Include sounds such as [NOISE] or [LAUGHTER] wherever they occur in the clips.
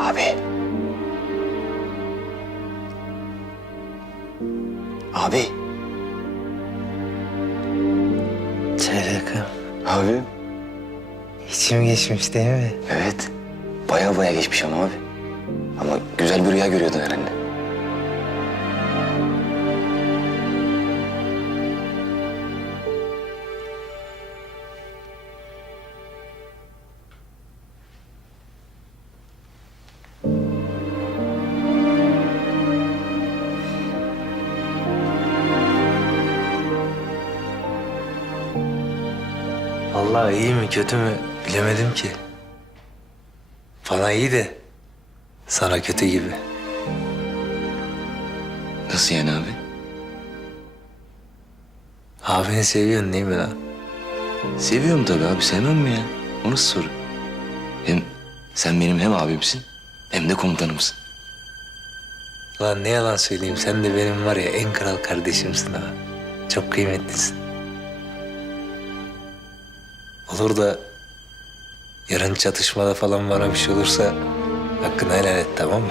Abi. Abi. Çaylakım. Abi. İçim geçmiş değil mi? Evet. Baya baya geçmiş ama abi. Ama güzel bir rüya görüyordun herhalde. Kötü mü bilemedim ki. Bana iyi de sana kötü gibi. Nasıl yani abi? Abini seviyorsun değil mi lan? Seviyorum tabii abi. Sevmem mi ya? O nasıl soru? Hem sen benim hem abimsin hem de komutanımsın. Lan ne yalan söyleyeyim sen de benim var ya en kral kardeşimsin ha. Çok kıymetlisin. Olur da yarın çatışmada falan bana bir şey olursa hakkını helal et tamam mı?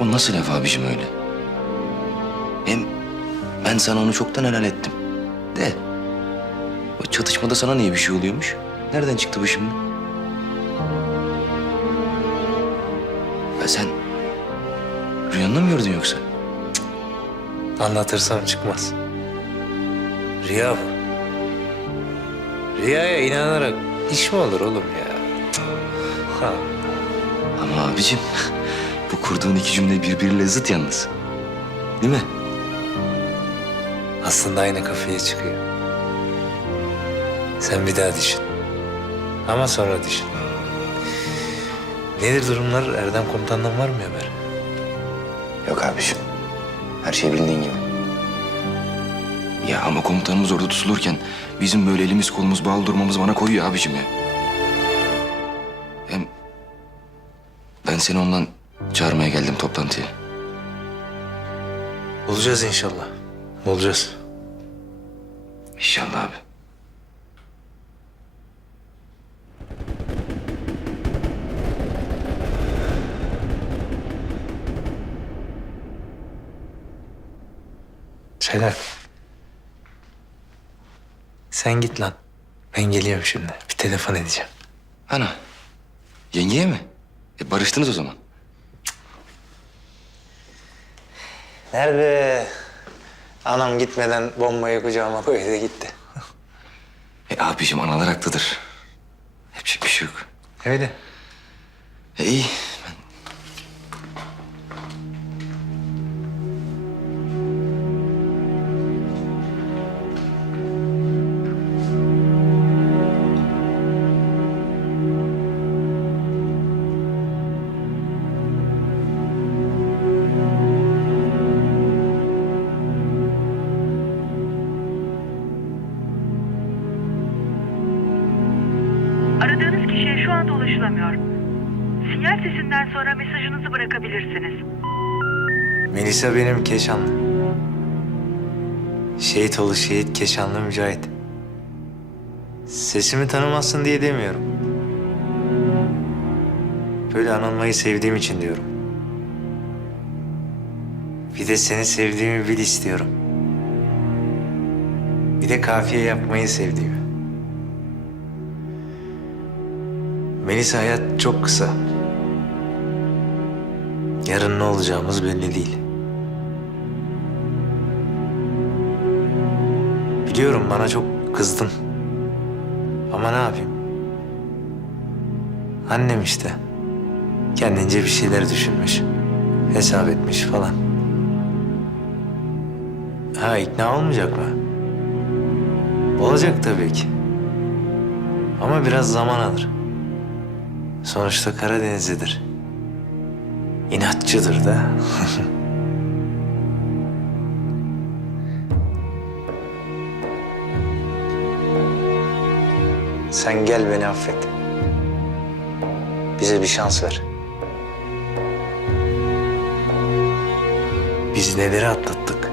O nasıl laf abicim öyle? Hem ben sana onu çoktan helal ettim. De o çatışmada sana niye bir şey oluyormuş? Nereden çıktı bu şimdi? Ya sen rüyanda mı gördün yoksa? Anlatırsam çıkmaz. Rüya bu. Rüyaya inanarak iş mi olur oğlum ya? Ha. Ama abicim bu kurduğun iki cümle birbiriyle zıt yalnız. Değil mi? Aslında aynı kafaya çıkıyor. Sen bir daha düşün. Ama sonra düşün. Nedir durumlar? Erdem komutandan var mı haber? Yok abicim. Her şey bildiğin gibi. Ya ama komutanımız orada tutulurken bizim böyle elimiz kolumuz bağlı durmamız bana koyuyor abicim ya. Hem ben seni ondan çağırmaya geldim toplantıya. Bulacağız inşallah. Bulacağız. İnşallah abi. Şeyler. Sen git lan. Ben geliyorum şimdi. Bir telefon edeceğim. Ana. Yengeye mi? E barıştınız o zaman. Nerede? Anam gitmeden bombayı kucağıma koydu gitti. E abicim analar haklıdır. Yapacak bir şey yok. Öyle. E iyi. bulabilirsiniz. Melisa benim Keşanlı. Şehit oğlu şehit Keşanlı Mücahit. Sesimi tanımazsın diye demiyorum. Böyle anılmayı sevdiğim için diyorum. Bir de seni sevdiğimi bil istiyorum. Bir de kafiye yapmayı sevdiğimi. Melisa hayat çok kısa. Yarın ne olacağımız belli değil. Biliyorum bana çok kızdın. Ama ne yapayım? Annem işte. Kendince bir şeyler düşünmüş. Hesap etmiş falan. Ha ikna olmayacak mı? Olacak tabii ki. Ama biraz zaman alır. Sonuçta Karadenizlidir. İnatçıdır da. Sen gel beni affet. Bize bir şans ver. Biz neleri atlattık.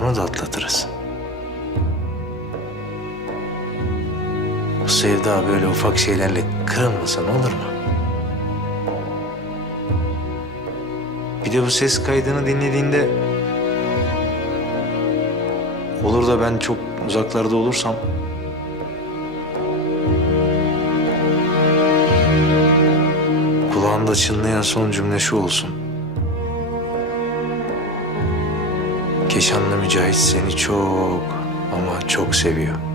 Bunu da atlatırız. Bu sevda böyle ufak şeylerle kırılmasın olur mu? Bir de bu ses kaydını dinlediğinde... Olur da ben çok uzaklarda olursam... Kulağında çınlayan son cümle şu olsun. Keşanlı Mücahit seni çok ama çok seviyor.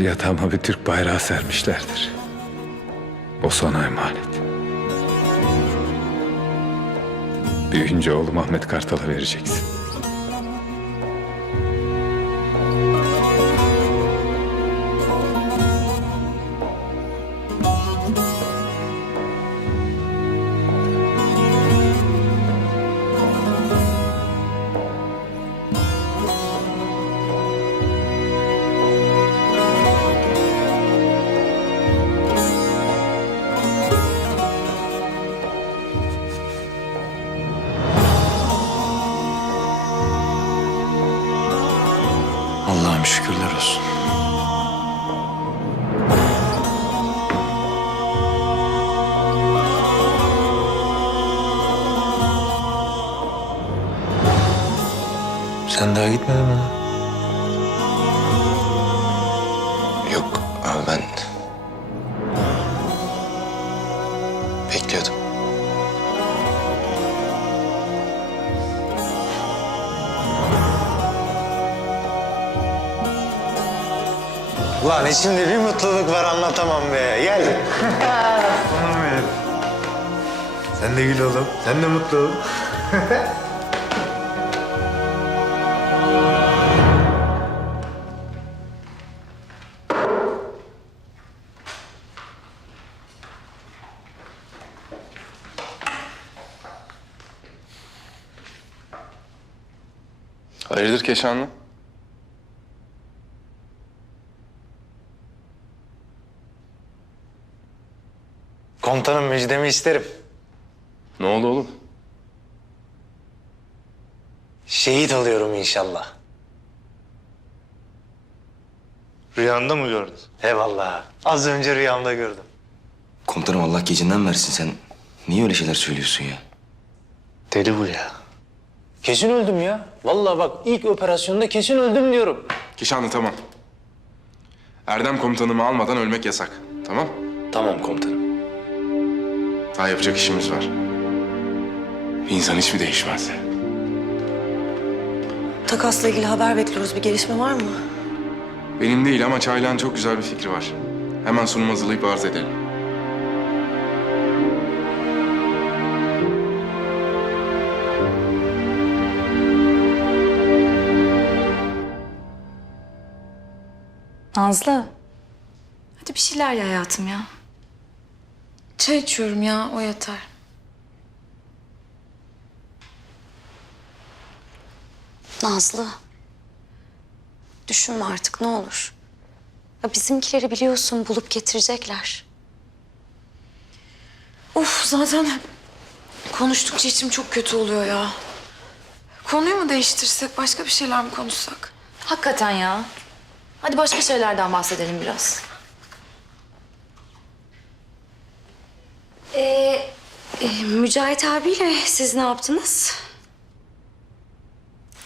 Şimdi yatağıma bir Türk bayrağı sermişlerdir. O sana emanet. Büyüyünce oğlum Ahmet Kartal'a vereceksin. Sen daha gitmedin mi? Yok abi ben... Bekliyordum. Ulan içimde bir mutluluk var anlatamam be. Gel. [LAUGHS] Sen de gül oğlum. Sen de mutlu ol. [LAUGHS] Keşanlı? Komutanım müjdemi isterim. Ne oldu oğlum? Şehit alıyorum inşallah. Rüyanda mı gördün? Eyvallah. Az önce rüyamda gördüm. Komutanım Allah gecinden versin sen. Niye öyle şeyler söylüyorsun ya? Deli bu ya. Kesin öldüm ya. Vallahi bak ilk operasyonda kesin öldüm diyorum. Keşanlı tamam. Erdem komutanımı almadan ölmek yasak. Tamam? Tamam komutanım. Daha yapacak işimiz var. Bir insan hiç mi değişmez? Takasla ilgili haber bekliyoruz. Bir gelişme var mı? Benim değil ama Çaylak'ın çok güzel bir fikri var. Hemen sunum hazırlayıp arz edelim. Nazlı. Hadi bir şeyler ye hayatım ya. Çay içiyorum ya, o yeter. Nazlı. Düşünme artık ne olur. Ya bizimkileri biliyorsun bulup getirecekler. Of zaten konuştukça içim çok kötü oluyor ya. Konuyu mu değiştirsek, başka bir şeyler mi konuşsak? Hakikaten ya. Hadi başka şeylerden bahsedelim biraz. Ee, e, Mücahit abiyle siz ne yaptınız?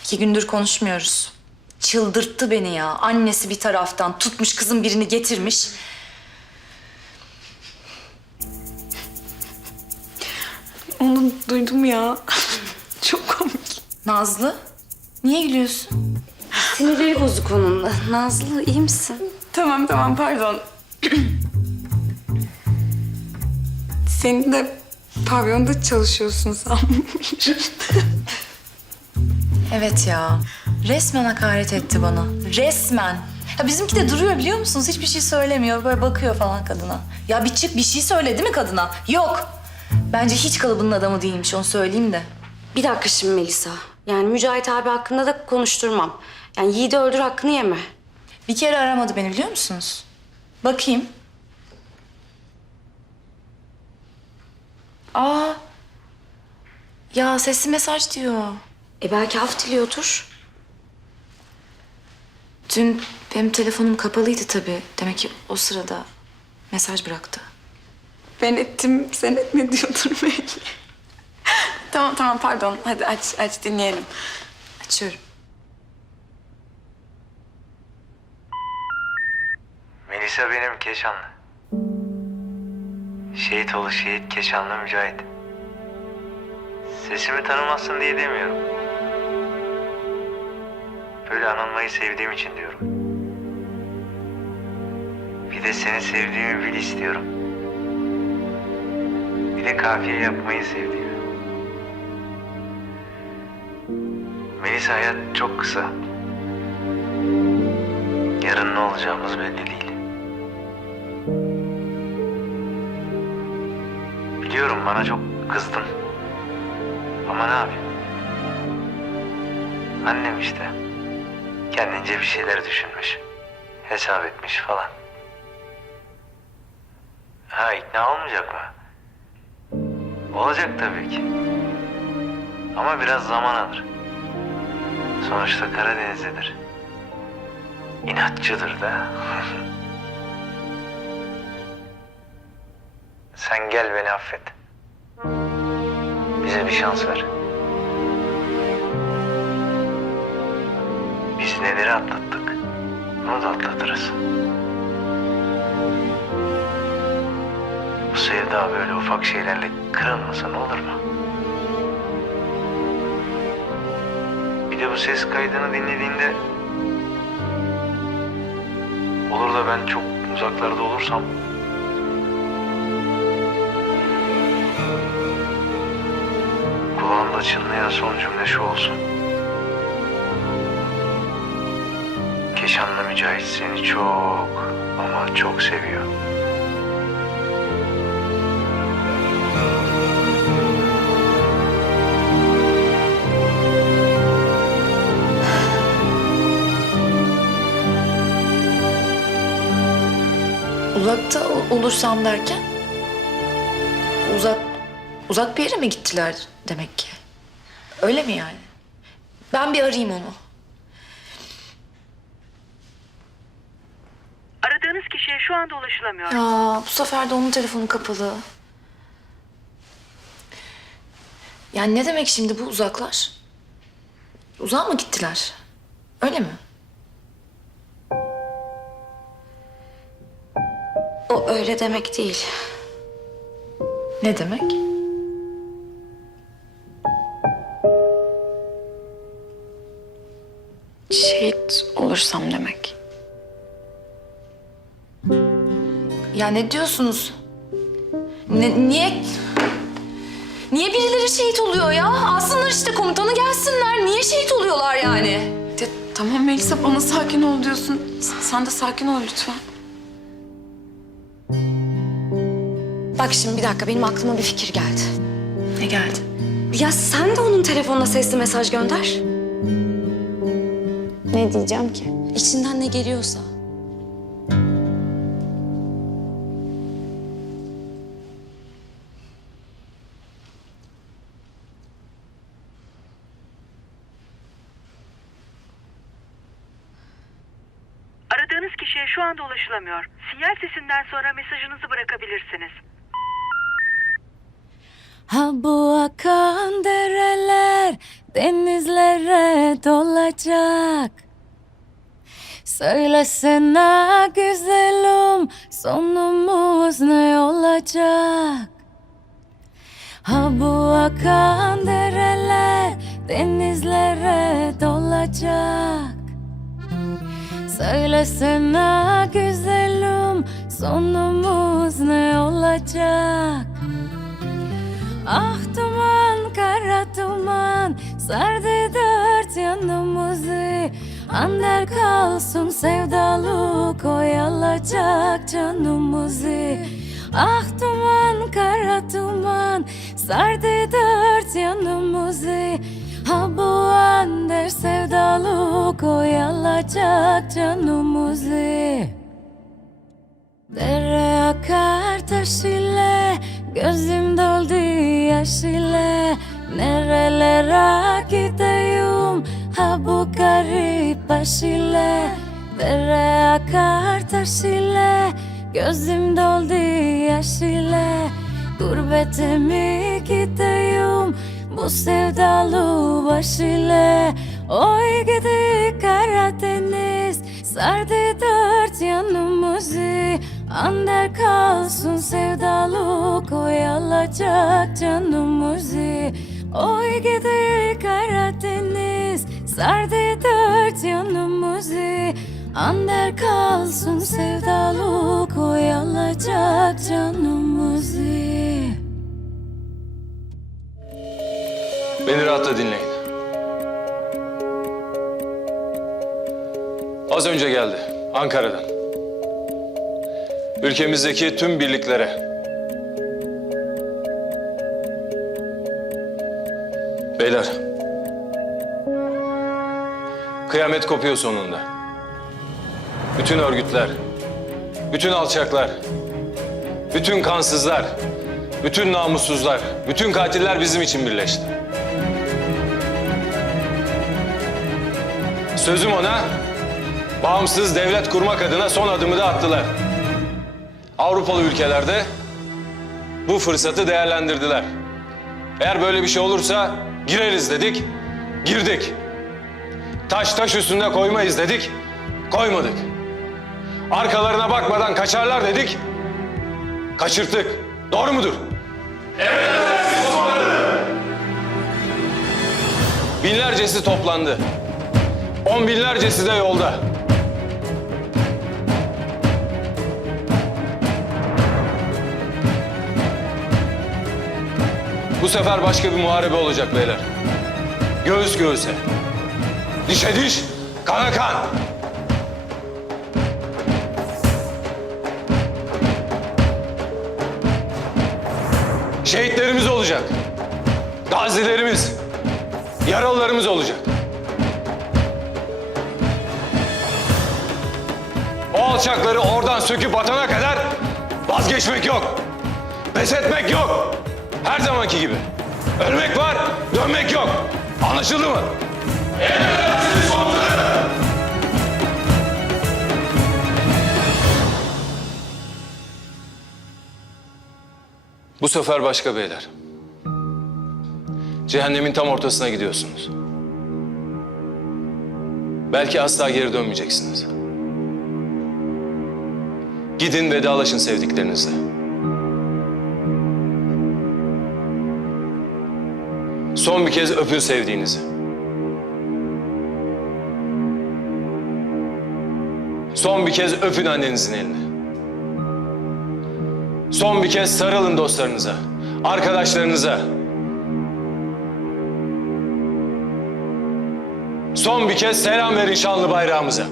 İki gündür konuşmuyoruz. Çıldırttı beni ya. Annesi bir taraftan tutmuş kızın birini getirmiş. Onu duydum ya. [LAUGHS] çok komik. Nazlı, niye gülüyorsun? Sinirleri bozuk onun da. Nazlı iyi misin? Tamam tamam pardon. Senin de pavyonda çalışıyorsun sanmış. Evet ya. Resmen hakaret etti bana. Resmen. Ya bizimki de duruyor biliyor musunuz? Hiçbir şey söylemiyor. Böyle bakıyor falan kadına. Ya bir çık bir şey söyledi mi kadına? Yok. Bence hiç kalıbının adamı değilmiş onu söyleyeyim de. Bir dakika şimdi Melisa. Yani Mücahit abi hakkında da konuşturmam. Yani Yiğit'i öldür hakkını yeme. Bir kere aramadı beni biliyor musunuz? Bakayım. Aa. Ya sesli mesaj diyor. E belki af diliyordur. Dün benim telefonum kapalıydı tabii. Demek ki o sırada mesaj bıraktı. Ben ettim, sen etme diyordur belki. tamam tamam pardon. Hadi aç aç dinleyelim. Açıyorum. Melisa benim Keşanlı. Şehit oğlu şehit Keşanlı Mücahit. Sesimi tanımazsın diye demiyorum. Böyle anılmayı sevdiğim için diyorum. Bir de seni sevdiğimi bil istiyorum. Bir de kafiye yapmayı sevdiğimi. Melisa hayat çok kısa. Yarın ne olacağımız belli değil. Biliyorum bana çok kızdın. Ama ne yapayım? Annem işte. Kendince bir şeyler düşünmüş. Hesap etmiş falan. Ha ikna olmayacak mı? Olacak tabii ki. Ama biraz zaman alır. Sonuçta Karadenizlidir. İnatçıdır da. [LAUGHS] Sen gel beni affet. Bize bir şans ver. Biz neleri atlattık. Bunu da atlatırız. Bu sevda böyle ufak şeylerle kırılmasın olur mu? Bir de bu ses kaydını dinlediğinde Olur da ben çok uzaklarda olursam kulağımda çınlayan son cümle şu olsun. Keşanlı Mücahit seni çok ama çok seviyor. Uzakta ol- olursam derken? Uzak, uzak bir yere mi gittiler demek ki? Öyle mi yani? Ben bir arayayım onu. Aradığınız kişiye şu anda ulaşılamıyor. Ya bu sefer de onun telefonu kapalı. Yani ne demek şimdi bu uzaklar? Uzağa mı gittiler? Öyle mi? O öyle demek değil. Ne demek? Şehit olursam demek. Ya ne diyorsunuz? Ne, niye... Niye birileri şehit oluyor ya? Alsınlar işte komutanı gelsinler. Niye şehit oluyorlar yani? Ya, tamam Melisa bana sakin ol diyorsun. S- Sen de sakin ol lütfen. Bak şimdi bir dakika benim aklıma bir fikir geldi. Ne geldi? Ya sen de onun telefonuna sesli mesaj gönder. Ne diyeceğim ki? İçinden ne geliyorsa. Aradığınız kişiye şu anda ulaşılamıyor. Sinyal sesinden sonra mesajınızı bırakabilirsiniz. Ha bu akan dereler denizlere dolacak. Söylesene güzelim sonumuz ne olacak? Ha bu akan dereler denizlere dolacak. Söylesene güzelim sonumuz ne olacak? Ah duman kara duman sardı dört yanımızı Ander kalsın sevdalık oyalacak canımızı Ah duman kara duman sardı dört yanımızı Ha bu ander sevdalık oyalacak canımızı Dere akar taş ile Gözüm doldu yaş ile. Nerelere gideyim Ha bu garip baş ile Dere akar taş ile Gözüm doldu yaş ile. Gurbete mi gideyim Bu sevdalı baş ile. Oy gidi Karadeniz Sardı dört yanımızı. Ander kalsın sevdalık Oyalacak canımızı. Oy gidi Karadeniz Sardı dört yanımızı Ander kalsın sevdalık Oyalacak canımızı Beni rahatla dinleyin. Az önce geldi Ankara'dan. Ülkemizdeki tüm birliklere. Beyler. Kıyamet kopuyor sonunda. Bütün örgütler, bütün alçaklar, bütün kansızlar, bütün namussuzlar, bütün katiller bizim için birleşti. Sözüm ona, bağımsız devlet kurmak adına son adımı da attılar. Avrupalı ülkelerde bu fırsatı değerlendirdiler. Eğer böyle bir şey olursa gireriz dedik, girdik. Taş taş üstünde koymayız dedik, koymadık. Arkalarına bakmadan kaçarlar dedik, kaçırttık. Doğru mudur? Binlercesi toplandı. On binlercesi de yolda. Bu sefer başka bir muharebe olacak beyler. Göğüs göğüse. Dişe diş, kana kan. Şehitlerimiz olacak. Gazilerimiz, yaralılarımız olacak. O alçakları oradan söküp atana kadar vazgeçmek yok. Pes etmek yok. Her zamanki gibi. Ölmek var, dönmek yok. Anlaşıldı mı? Bu sefer başka beyler. Cehennemin tam ortasına gidiyorsunuz. Belki asla geri dönmeyeceksiniz. Gidin vedalaşın sevdiklerinizle. Son bir kez öpün sevdiğinizi. Son bir kez öpün annenizin elini. Son bir kez sarılın dostlarınıza, arkadaşlarınıza. Son bir kez selam verin şanlı bayrağımıza.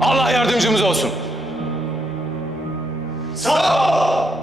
Allah yardımcımız olsun. Yarim gezdin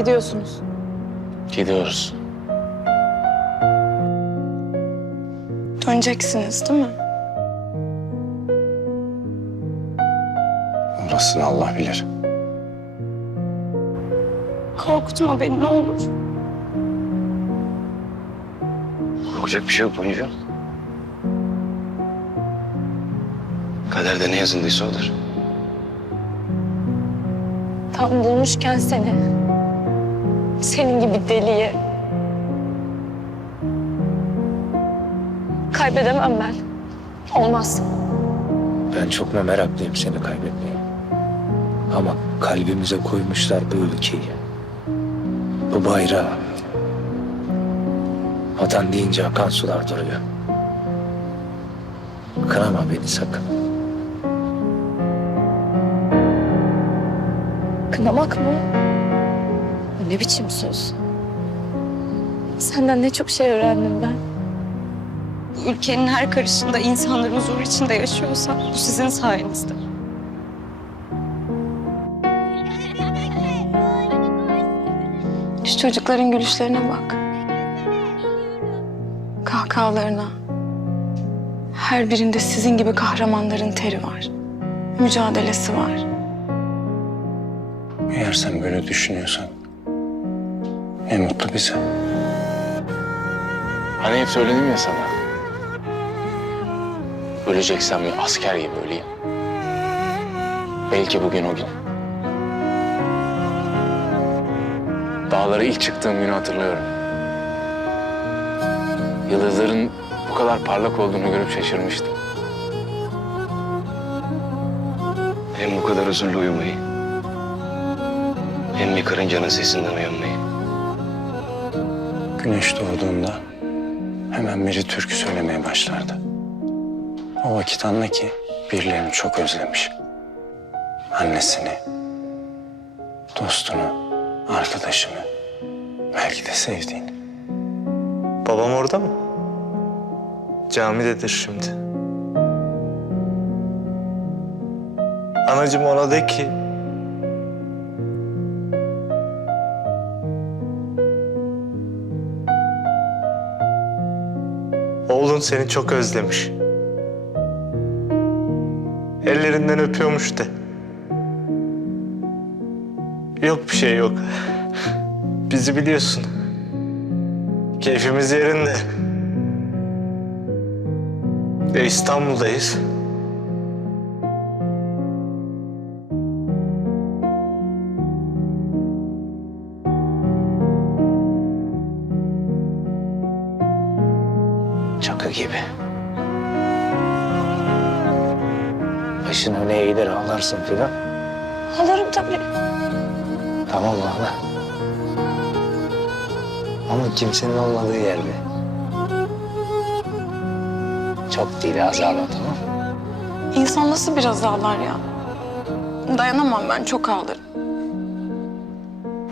gidiyorsunuz. Gidiyoruz. Döneceksiniz değil mi? Orasını Allah bilir. Korkutma beni ne olur. Korkacak bir şey yok Boncu. Kaderde ne yazıldıysa odur. Tam bulmuşken seni. Senin gibi deliye. Kaybedemem ben. Olmaz. Ben çok mu meraklıyım seni kaybetmeye. Ama kalbimize koymuşlar bu ülkeyi. Bu bayrağı. Vatan deyince akan sular duruyor. Kırama beni sakın. Kınamak mı? Ne biçim söz? Senden ne çok şey öğrendim ben. Bu ülkenin her karışında insanlar huzur içinde yaşıyorsa bu sizin sayenizde. Şu çocukların gülüşlerine bak. Kahkahalarına. Her birinde sizin gibi kahramanların teri var. Mücadelesi var. Eğer sen böyle düşünüyorsan ne mutlu bize. Hani hep söyledim ya sana. Öleceksem bir asker gibi öleyim. Belki bugün o gün. Dağlara ilk çıktığım günü hatırlıyorum. Yıldızların bu kadar parlak olduğunu görüp şaşırmıştım. Hem bu kadar huzurlu uyumayı. Hem bir karıncanın sesinden uyanmayı. Güneş doğduğunda hemen biri türkü söylemeye başlardı. O vakit anla ki birilerini çok özlemiş. Annesini, dostunu, arkadaşını, belki de sevdiğini. Babam orada mı? Camidedir şimdi. Anacığım ona de ki... Oğlun seni çok özlemiş. Ellerinden öpüyormuş de. Yok bir şey yok. Bizi biliyorsun. Keyfimiz yerinde. Ve İstanbul'dayız. Ağlarsın filan. Alırım tabii. Tamam ağla. Ama kimsenin olmadığı yerde. Çok değil az ağla tamam İnsan nasıl biraz ağlar ya? Dayanamam ben çok ağlarım.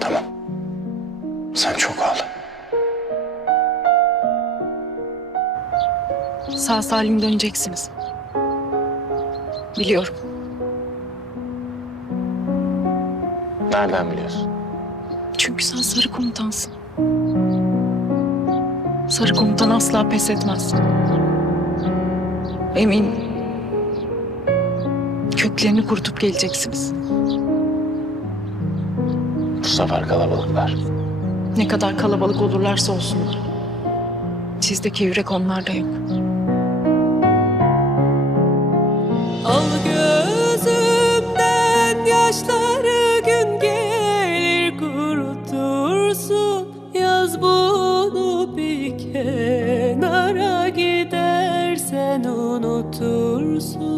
Tamam. Sen çok ağla. Sağ salim döneceksiniz. Biliyorum. Nereden biliyorsun? Çünkü sen sarı komutansın. Sarı komutan asla pes etmez. Eminim. Köklerini kurutup geleceksiniz. Bu sefer kalabalıklar. Ne kadar kalabalık olurlarsa olsunlar. Sizdeki yürek onlarda yok. 눈 웃을 수